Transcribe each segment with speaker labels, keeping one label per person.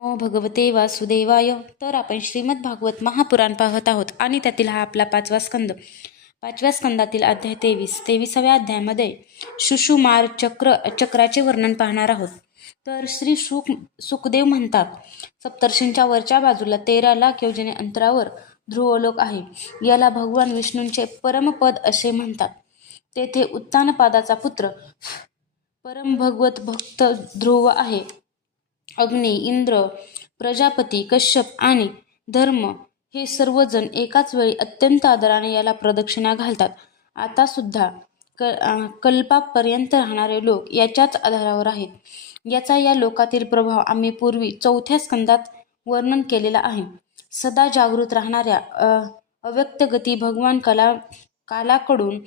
Speaker 1: ओ भगवते वासुदेवाय. तर आपण श्रीमद भागवत महापुराण पाहत आहोत आणि त्यातील हा आपला पाचवा स्कंद. पाचव्या स्कंदातील अध्याय तेवीस तेविसाव्या अध्यायामध्ये शुशुमार चक्र चक्राचे वर्णन पाहणार आहोत. तर श्री शुक सुखदेव म्हणतात सप्तर्षींच्या वरच्या बाजूला तेरा लाख योजने अंतरावर ध्रुवलोक आहे. याला भगवान विष्णूंचे परमपद असे म्हणतात. तेथे उत्तानपादाचा पुत्र परम भगवत भक्त ध्रुव आहे. अग्नी इंद्र प्रजापती कश्यप आणि धर्म हे सर्वजण एकाच वेळी अत्यंत आदराने याला प्रदक्षिणा घालतात. आता सुद्धा क कल्पापर्यंत राहणारे लोक याच्याच आधारावर आहेत. याचा या लोकातील प्रभाव आम्ही पूर्वी चौथ्या स्कंदात वर्णन केलेला आहे. सदा जागृत राहणाऱ्या अ, अव्यक्त गती भगवान कला कालाकडून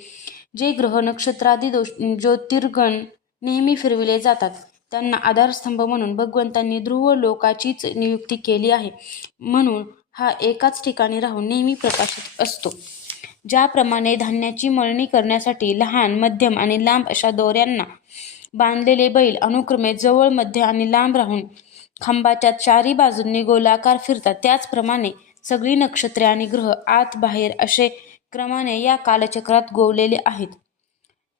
Speaker 1: जे ग्रह नक्षत्रादी दोष ज्योतिर्गण नेहमी फिरविले जातात. त्यांना आधारस्तंभ म्हणून भगवंतांनी ध्रुव लोकाचीच नियुक्ती केली आहे. म्हणून हा एकाच ठिकाणी राहून नेहमी प्रकाशित असतो. ज्याप्रमाणे धान्याची मळणी करण्यासाठी लहान मध्यम आणि लांब अशा दोऱ्यांना बांधलेले बैल अनुक्रमे जवळ मध्य आणि लांब राहून खांबाच्या चारी बाजूंनी गोलाकार फिरतात. त्याचप्रमाणे सगळी नक्षत्रे आणि ग्रह आत बाहेर असे क्रमाने या कालचक्रात गोवलेले आहेत.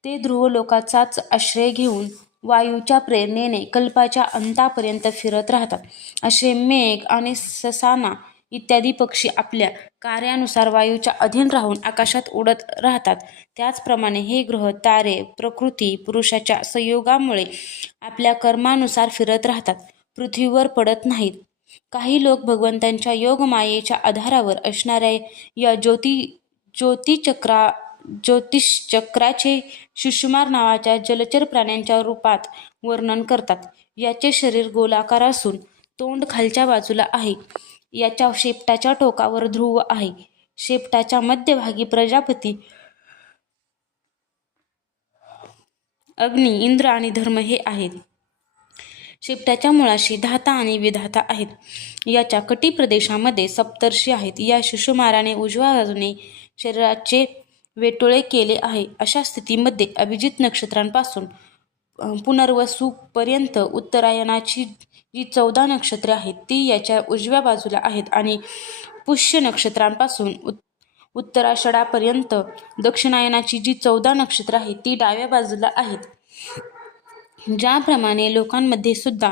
Speaker 1: ते ध्रुवलोकाचाच आश्रय घेऊन वायूच्या प्रेरणेने कल्पाच्या अंतापर्यंत फिरत राहतात. असे मेघ आणि ससाना इत्यादी पक्षी आपल्या कार्यानुसार वायूच्या अधीन राहून आकाशात उडत राहतात. त्याचप्रमाणे हे ग्रह तारे प्रकृती पुरुषाच्या संयोगामुळे आपल्या कर्मानुसार फिरत राहतात. पृथ्वीवर पडत नाहीत. काही लोक भगवंतांच्या योगमायेच्या आधारावर असणाऱ्या या ज्योती ज्योतिचक्रा ज्योतिषचक्राचे शिशुमार नावाच्या जलचर प्राण्यांच्या रूपात वर्णन करतात. याचे शरीर गोलाकार असून तोंड खालच्या बाजूला आहे. याच्या शेपटाच्या टोकावर ध्रुव आहे. शेपटाच्या मध्यभागी प्रजापती अग्नी इंद्र आणि धर्म हे आहेत. शेपटाच्या मुळाशी धाता आणि विधाता आहेत. याच्या कटी प्रदेशामध्ये सप्तर्षी आहेत. या शिशुमाराने उजव्या बाजूने शरीराचे वेटोळे केले आहे. अशा स्थितीमध्ये अभिजित नक्षत्रांपासून पुनर्वसूपर्यंत उत्तरायणाची जी चौदा नक्षत्रे आहेत ती याच्या उजव्या बाजूला आहेत आणि पुष्य नक्षत्रांपासून उत् उत्तराषडापर्यंत दक्षिणायनाची जी चौदा नक्षत्र आहेत ती डाव्या बाजूला आहेत. ज्याप्रमाणे लोकांमध्ये सुद्धा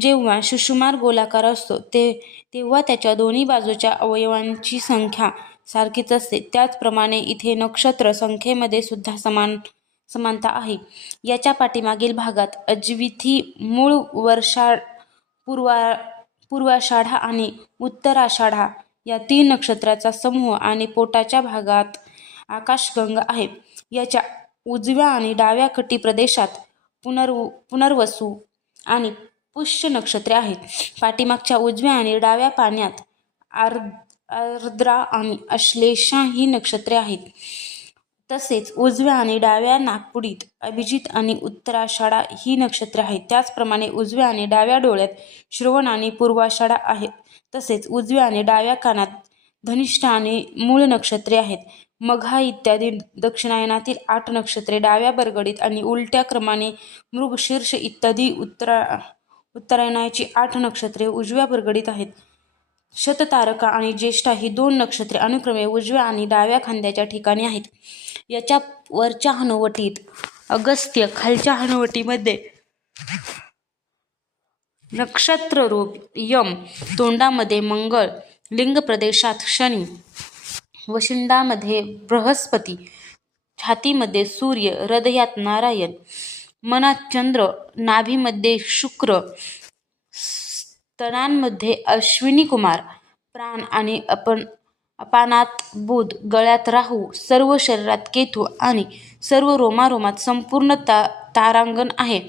Speaker 1: जेव्हा सुषुमार गोलाकार असतो ते तेव्हा त्याच्या दोन्ही बाजूच्या अवयवांची संख्या सारखीच असते. त्याचप्रमाणे इथे नक्षत्र संख्येमध्ये सुद्धा समान समानता आहे. याच्या पाठीमागील भागात अज्विथी मूळ वर्षा पूर्वा पूर्वाषाढा आणि उत्तराषाढा या तीन नक्षत्राचा समूह आणि पोटाच्या भागात आकाशगंगा आहे. याच्या उजव्या आणि डाव्या कटी प्रदेशात पुनर्व पुनर्वसू आणि पुष्य नक्षत्रे आहेत. पाठीमागच्या उजव्या आणि डाव्या पाण्यात आर् आर्द्रा आणि अश्लेषा ही नक्षत्रे आहेत. तसेच उजव्या आणि डाव्या नागपुडीत अभिजित आणि उत्तराषाढा ही नक्षत्रे आहेत. त्याचप्रमाणे उजव्या आणि डाव्या डोळ्यात श्रवण आणि पूर्वाषाढा आहेत. तसेच उजव्या आणि डाव्या कानात धनिष्ठ आणि मूळ नक्षत्रे आहेत. मघा इत्यादी दक्षिणायनातील आठ नक्षत्रे डाव्या बरगडीत आणि उलट्या क्रमाने मृगशीर्ष इत्यादी उत्तरा उत्तरायणाची आठ नक्षत्रे उजव्या बरगडीत आहेत. शततारका आणि ज्येष्ठा ही दोन नक्षत्रे अनुक्रमे उजव्या आणि डाव्या खांद्याच्या ठिकाणी आहेत. याच्या वरच्या हनुवटीत अगस्त्य खालच्या हनुवटीमध्ये नक्षत्ररूप यम तोंडामध्ये मंगळ लिंग प्रदेशात शनी वशिंडामध्ये बृहस्पती छातीमध्ये सूर्य हृदयात नारायण मनात चंद्र नाभीमध्ये शुक्र तणांमध्ये अश्विनी कुमार प्राण आणि अपन अपानात बुध गळ्यात राहू सर्व शरीरात केतू आणि सर्व रोमारोमात संपूर्ण ता तारांगण आहे.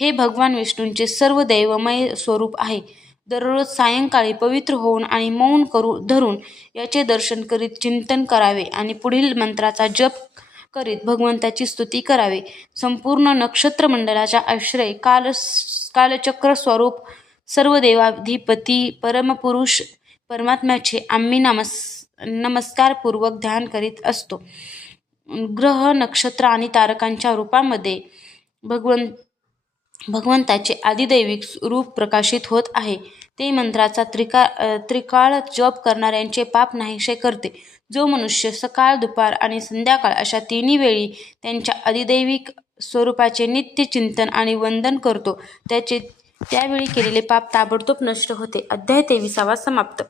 Speaker 1: हे भगवान विष्णूंचे सर्व दैवमय स्वरूप आहे. दररोज सायंकाळी पवित्र होऊन आणि मौन करू धरून याचे दर्शन करीत चिंतन करावे आणि पुढील मंत्राचा जप करीत भगवंताची स्तुती करावे. संपूर्ण नक्षत्रमंडळाचा आश्रय काल कालचक्र स्वरूप सर्व देवाधिपती परमपुरुष परमात्म्याचे आम्ही नमस् नमस्कारपूर्वक ध्यान करीत असतो. ग्रह नक्षत्र आणि तारकांच्या रूपामध्ये भगवंत भगवंताचे आदिदैविक रूप प्रकाशित होत आहे. ते मंत्राचा त्रिका त्रिकाळ जप करणाऱ्यांचे पाप नाहीसे करते. जो मनुष्य सकाळ दुपार आणि संध्याकाळ अशा तिन्ही वेळी त्यांच्या अधिदैविक स्वरूपाचे नित्य चिंतन आणि वंदन करतो त्याचे त्यावेळी केलेले पाप ताबडतोब नष्ट होते. अध्याय तेविसावा समाप्त.